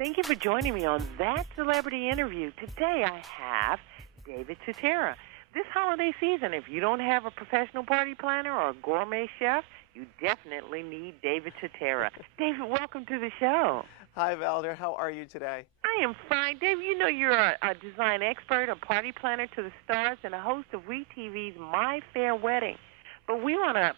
Thank you for joining me on That Celebrity Interview. Today I have David Tutera. This holiday season, if you don't have a professional party planner or a gourmet chef, you definitely need David Tutera. David, welcome to the show. Hi, Valder. How are you today? I am fine. David, you know you're a design expert, a party planner to the stars, and a host of WETV's My Fair Wedding. But we want to,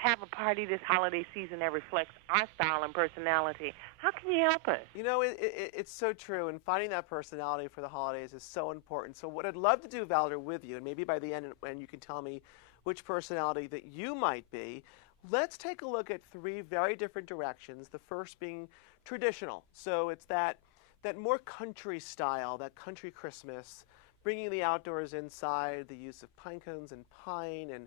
have a party this holiday season that reflects our style and personality. How can you help us? It's so true, and finding that personality for the holidays is so important. So what I'd love to do, Valder, with you, and maybe by the end when you can tell me which personality that you might be, let's take a look at three very different directions, the first being traditional. So it's that more country style, that country Christmas, bringing the outdoors inside, the use of pine cones and pine and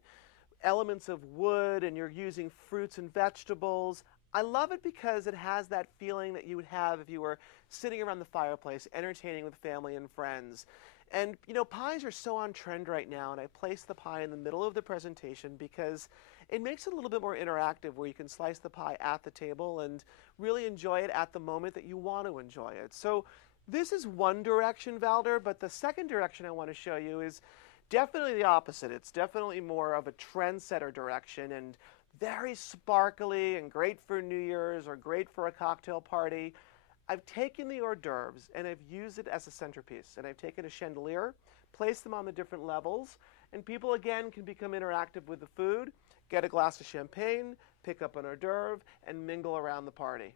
elements of wood, and you're using fruits and vegetables. I love it because it has that feeling that you would have if you were sitting around the fireplace entertaining with family and friends. And pies are so on trend right now, and I place the pie in the middle of the presentation because it makes it a little bit more interactive, where you can slice the pie at the table and really enjoy it at the moment that you want to enjoy it. So this is one direction, Valder, but the second direction I want to show you is definitely the opposite. It's definitely more of a trendsetter direction, and very sparkly and great for New Year's or great for a cocktail party. I've taken the hors d'oeuvres and I've used it as a centerpiece, and I've taken a chandelier, placed them on the different levels, and people again can become interactive with the food, get a glass of champagne, pick up an hors d'oeuvre, and mingle around the party.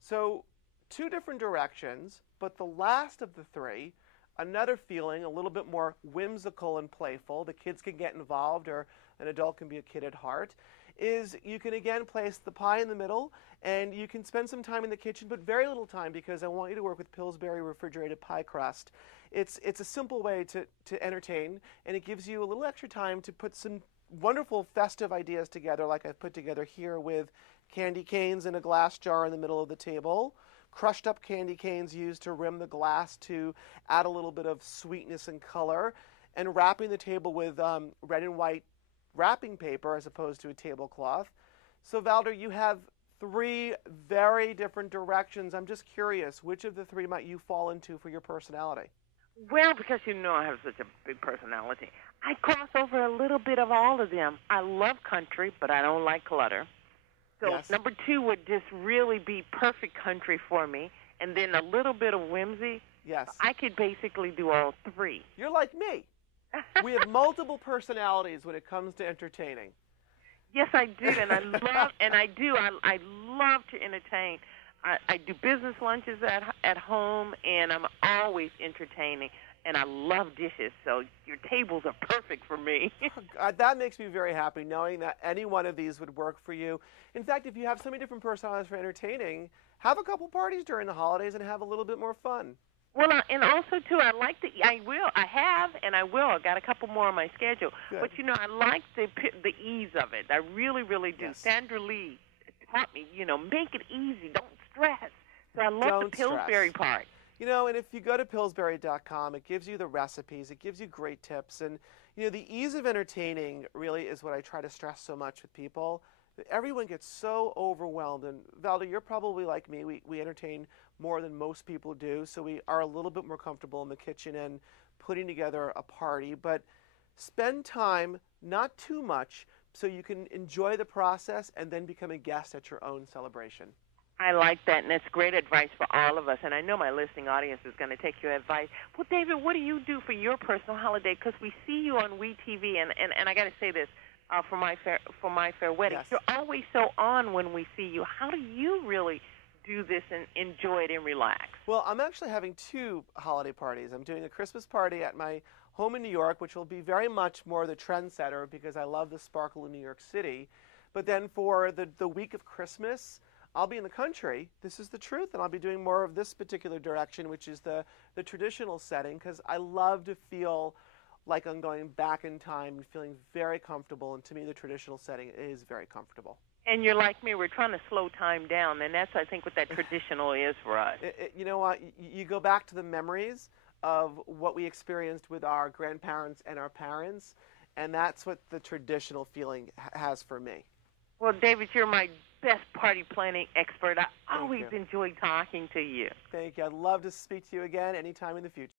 So two different directions, but the last of the three, another feeling a little bit more whimsical and playful, the kids can get involved, or an adult can be a kid at heart, is you can again place the pie in the middle, and you can spend some time in the kitchen, but very little time, because I want you to work with Pillsbury refrigerated pie crust. It's a simple way to entertain, and it gives you a little extra time to put some wonderful festive ideas together, like I've put together here with candy canes in a glass jar in the middle of the table, crushed up candy canes used to rim the glass to add a little bit of sweetness and color, and wrapping the table with red and white wrapping paper as opposed to a tablecloth. So Valder, you have three very different directions. I'm just curious, which of the three might you fall into for your personality? Well, because I have such a big personality, I cross over a little bit of all of them. I love country, but I don't like clutter. So Yes. Number two would just really be perfect country for me, and then a little bit of whimsy. Yes. I could basically do all three. You're like me. We have multiple personalities when it comes to entertaining. Yes, I do, and I love to entertain. I do business lunches at home, and I'm always entertaining, and I love dishes, so your tables are perfect for me. That makes me very happy, knowing that any one of these would work for you. In fact, if you have so many different personalities for entertaining, have a couple parties during the holidays and have a little bit more fun. Well, and also, too, I got a couple more on my schedule. Good. But, I like the ease of it. I really, really do. Yes. Sandra Lee taught me, make it easy. Don't stress. So I love Don't the Pillsbury stress. part. And if you go to Pillsbury.com, it gives you the recipes, it gives you great tips, and the ease of entertaining really is what I try to stress so much with people. Everyone gets so overwhelmed, and Valder, you're probably like me. We entertain more than most people do, so we are a little bit more comfortable in the kitchen and putting together a party, but spend time, not too much, so you can enjoy the process and then become a guest at your own celebration. I like that, and that's great advice for all of us. And I know my listening audience is going to take your advice. Well, David, what do you do for your personal holiday? Because we see you on WETV, and I got to say this for my fair wedding. Yes. You're always so on when we see you. How do you really do this and enjoy it and relax? Well, I'm actually having two holiday parties. I'm doing a Christmas party at my home in New York, which will be very much more the trendsetter because I love the sparkle in New York City. But then for the week of Christmas, I'll be in the country. This is the truth, and I'll be doing more of this particular direction, which is the traditional setting, because I love to feel like I'm going back in time and feeling very comfortable, and to me the traditional setting is very comfortable. And you're like me, we're trying to slow time down, and that's, I think, what that traditional is for us. You know what? You go back to the memories of what we experienced with our grandparents and our parents, and that's what the traditional feeling has for me. Well, David, you're my best party planning expert. I Thank always you. enjoy talking to you. Thank you. I'd love to speak to you again anytime in the future.